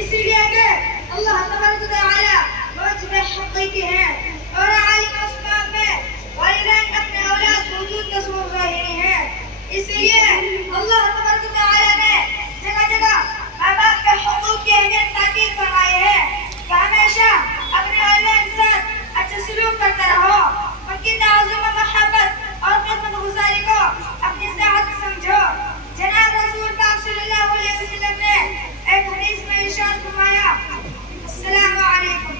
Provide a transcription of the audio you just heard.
इसीलिए कि अल्लाह तबारक व तआला वाजिब हक़ीक़ी है और आलिम अस्बाब में वालिदैन अपने औलाद को वजूद का सबब ज़ाहिरी है। इसीलिए अल्लाह तबारक व तआला ने जगह जगह माँ बाप के हुकूक की अहमियत ताकीद फरमाई है कि हमेशा अपने वालिदैन के साथ अच्छा सलूक करते रहो, उनकी ताज़ुम मोहब्बत और खिदमतगुज़ारी को अपनी ज़ात समझो। जनाब रसूल पाक सल्लल्लाहु अलैहि वसल्लम ने एक हदीस में इरशाद फरमाया, अस्सलामु अलैकुम।